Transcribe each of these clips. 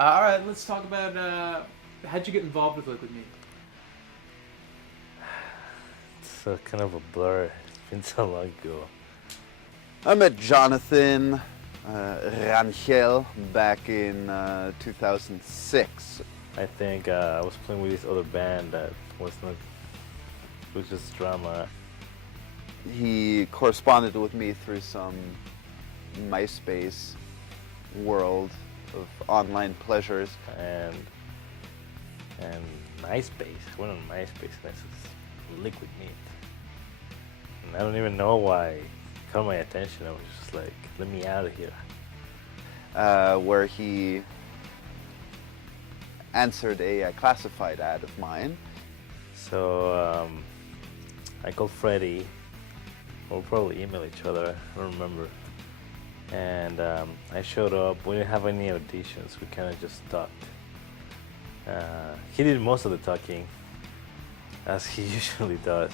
All right, let's talk about how'd you get involved with Liquid Meat? It's kind of a blur. It's been so long ago. I met Jonathan Rangel back in 2006. I think I was playing with this other band that was not, it was just drama. He corresponded with me through some MySpace world of online pleasures. And MySpace. I went on MySpace and I said, Liquid Meat. And I don't even know why it caught my attention. I was just like, let me out of here. Where he answered a classified ad of mine. So I called Freddie. We'll probably email each other. I don't remember. And I showed up. We didn't have any auditions. We kind of just talked. He did most of the talking, as he usually does.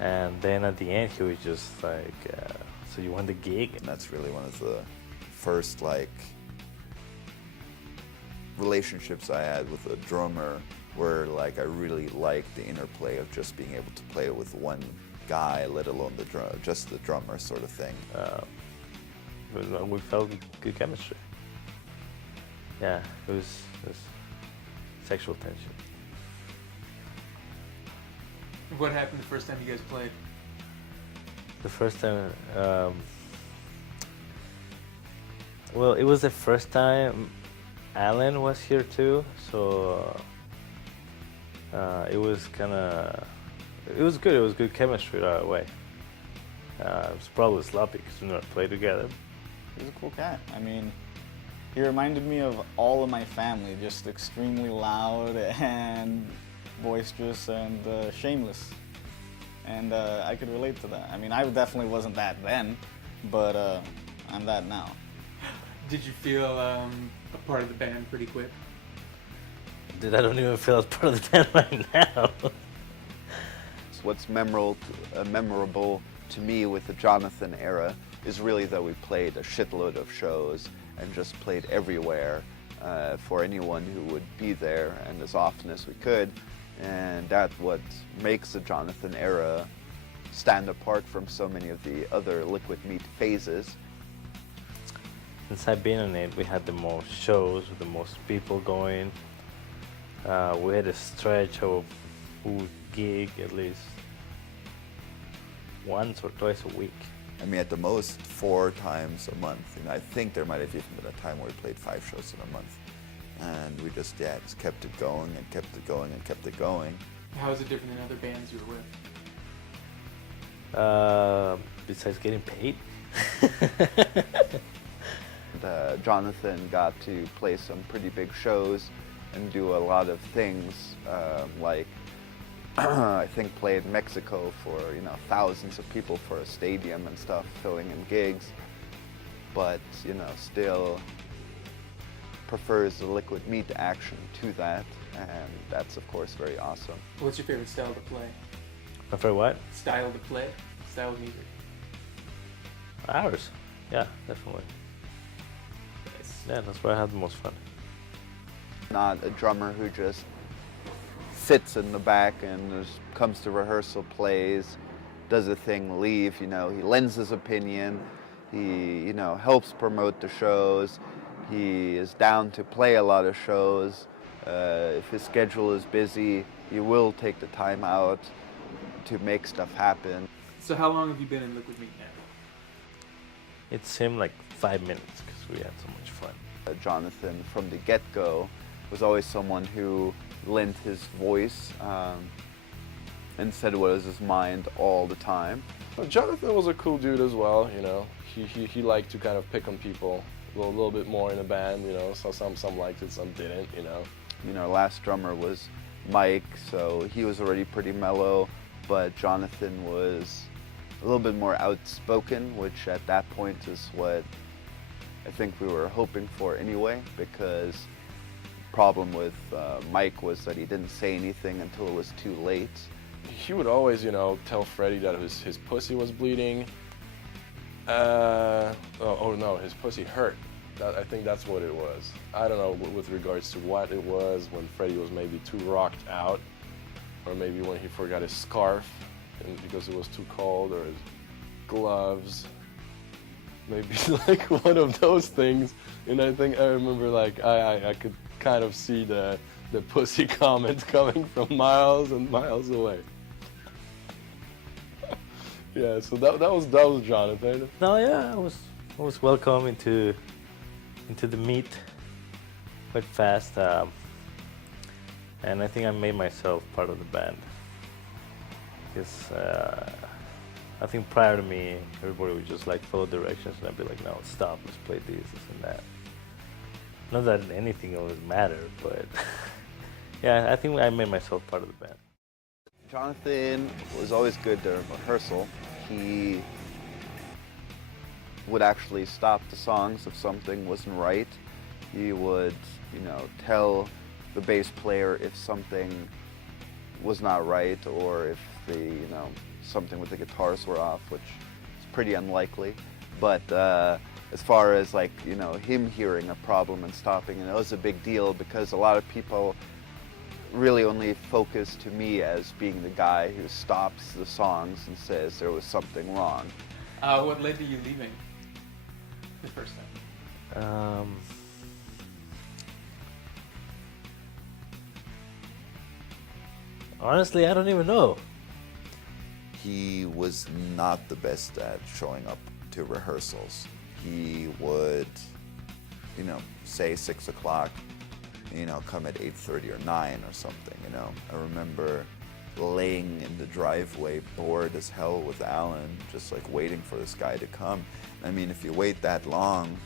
And then at the end, he was just like, "So you want the gig?" And that's really one of the first relationships I had with a drummer, where I really liked the interplay of just being able to play with one guy, let alone just the drummer sort of thing. We felt good chemistry. Yeah, it was sexual tension. What happened the first time you guys played? The first time, well, it was the first time Alan was here too, so it was it was good. It was good chemistry right away. It was probably sloppy because we never played together. He's a cool cat. I mean, he reminded me of all of my family, just extremely loud and boisterous and shameless. And I could relate to that. I mean, I definitely wasn't that then, but I'm that now. Did you feel a part of the band pretty quick? Dude, I don't even feel as part of the band right now. What's memorable to me with the Jonathan era is really that we played a shitload of shows and just played everywhere for anyone who would be there and as often as we could. And that's what makes the Jonathan era stand apart from so many of the other Liquid Meat phases. Since I've been on it, we had the most shows with the most people going. We had a stretch of who gig at least once or twice a week. I mean, at the most 4 times a month. I think there might have even been a time where we played 5 shows in a month. And we just kept it going and kept it going and kept it going. How is it different than other bands you were with? Besides getting paid. Jonathan got to play some pretty big shows and do a lot of things like I think played Mexico for thousands of people for a stadium and stuff, filling in gigs, but still prefers the Liquid Meat action to that, and that's of course very awesome. What's your favorite style to play? For what? Style to play? Style of music? Ours. Yeah, definitely. Yes. Yeah, that's where I had the most fun. Not a drummer who just sits in the back and just comes to rehearsal, plays, does a thing, leave. He lends his opinion. He helps promote the shows. He is down to play a lot of shows. If his schedule is busy, he will take the time out to make stuff happen. So how long have you been in Liquid Meat now? It seemed like 5 minutes because we had so much fun. Jonathan, from the get-go, was always someone who lent his voice and said what was his mind all the time. Jonathan was a cool dude as well, He liked to kind of pick on people a little bit more in a band, So some liked it, some didn't, Our last drummer was Mike, so he was already pretty mellow, but Jonathan was a little bit more outspoken, which at that point is what I think we were hoping for anyway, because the problem with Mike was that he didn't say anything until it was too late. He would always, tell Freddie that his pussy was bleeding. Oh no, his pussy hurt. I think that's what it was. I don't know with regards to what it was when Freddie was maybe too rocked out, or maybe when he forgot his scarf and because it was too cold, or his gloves. Maybe like one of those things. And I think I remember like I could kind of see the pussy comment coming from miles and miles away. Yeah, so that was Jonathan. No, yeah, I was welcome into the meet quite fast, and I think I made myself part of the band. Because I think prior to me, everybody would just like follow directions, and I'd be like, no, stop, let's play this and that. Not that anything always mattered, but yeah, I think I made myself part of the band. Jonathan was always good during rehearsal. He would actually stop the songs if something wasn't right. He would, tell the bass player if something was not right, or if something with the guitars were off, which is pretty unlikely. But as far as him hearing a problem and stopping, it was a big deal because a lot of people really only focus to me as being the guy who stops the songs and says there was something wrong. What led to you leaving the first time? Honestly, I don't even know. He was not the best at showing up to rehearsals. He would, say 6 o'clock, come at 8:30 or 9 or something, I remember laying in the driveway bored as hell with Alan, just like waiting for this guy to come. I mean, if you wait that long,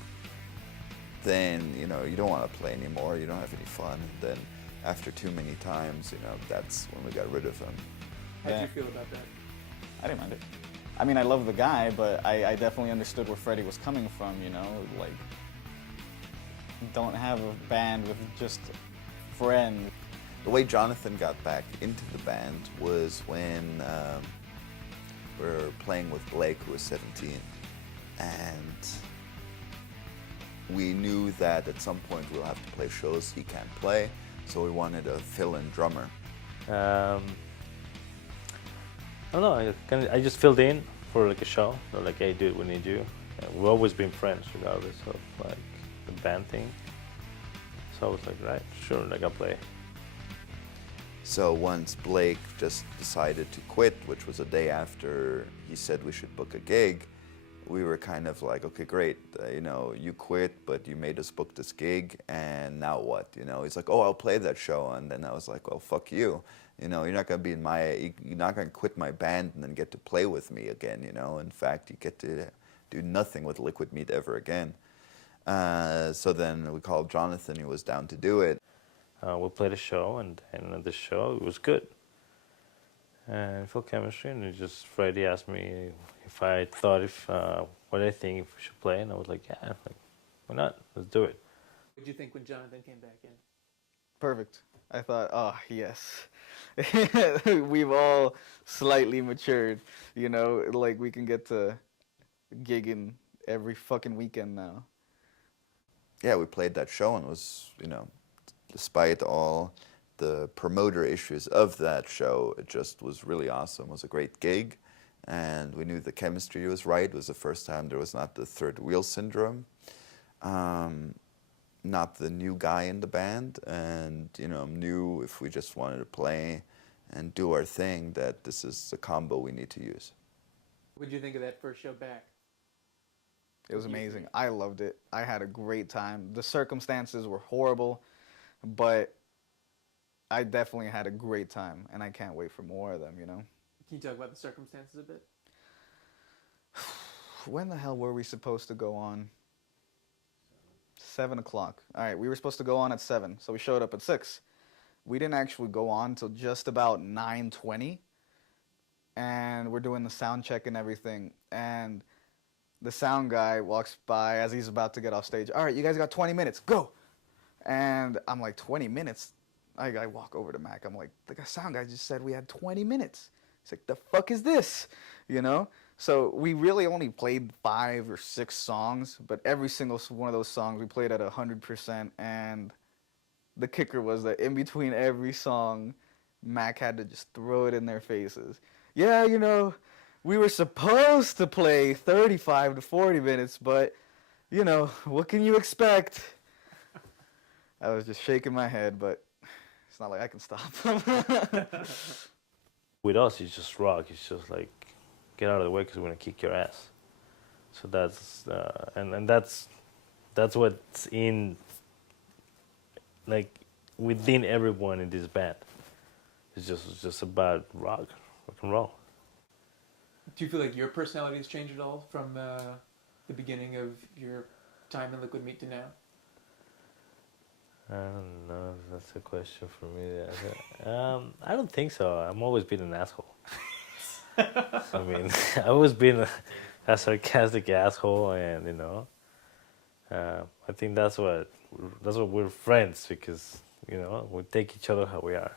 then, you don't want to play anymore, you don't have any fun. And then after too many times, that's when we got rid of him. How did you feel about that? I didn't mind it. I mean, I love the guy, but I definitely understood where Freddie was coming from, like, don't have a band with just friends. The way Jonathan got back into the band was when we were playing with Blake, who was 17, and we knew that at some point we'll have to play shows he can't play, so we wanted a fill-in drummer. I don't know. I just filled in for like a show. They're like, "Hey, dude, we need you." We've always been friends, regardless of like the band thing. So I was like, "Right, sure, like I'll play." So once Blake just decided to quit, which was a day after he said we should book a gig, we were kind of like, "Okay, great. You quit, but you made us book this gig, and now what?" He's like, "Oh, I'll play that show," and then I was like, "Well, fuck you." You're not gonna be you're not gonna quit my band and then get to play with me again. In fact, you get to do nothing with Liquid Meat ever again. So then we called Jonathan. He was down to do it. We played a show, and at the show it was good. And I felt chemistry, and Freddie asked me if I thought what I think if we should play, and I was like, yeah, like, why not? Let's do it. What did you think when Jonathan came back in? Perfect. I thought, oh, yes. We've all slightly matured, like we can get to gigging every fucking weekend now. Yeah, we played that show, and it was, despite all the promoter issues of that show, it just was really awesome. It was a great gig, and we knew the chemistry was right. It was the first time there was not the third wheel syndrome, not the new guy in the band, and knew if we just wanted to play and do our thing that this is the combo we need to use. What did you think of that first show back? It was amazing. I loved it. I had a great time. The circumstances were horrible, but I definitely had a great time, and I can't wait for more of them, Can you talk about the circumstances a bit? When the hell were we supposed to go on? 7 o'clock. All right, we were supposed to go on at 7, so we showed up at 6. We didn't actually go on till just about 9:20, and we're doing the sound check and everything, and the sound guy walks by as he's about to get off stage. All right, you guys got 20 minutes, go. And I'm like, 20 minutes? I walk over to Mac. I'm like, the sound guy just said we had 20 minutes. He's like, the fuck is this? So we really only played 5 or 6 songs, but every single one of those songs we played at 100%. And the kicker was that in between every song, Mac had to just throw it in their faces. Yeah, you know, we were supposed to play 35 to 40 minutes, but, you know, what can you expect? I was just shaking my head, but it's not like I can stop them. With us, it's just rock. It's just like, get out of the way because we're gonna kick your ass. So that's and that's what's in, like, within everyone in this band. It's just about rock and roll. Do you feel like your personality has changed at all from the beginning of your time in Liquid Meat to now? I don't know if that's a question for me. I don't think so. I've always been an asshole. I mean, I've always been a sarcastic asshole, and you know, I think that's what we're friends, because you know we take each other how we are.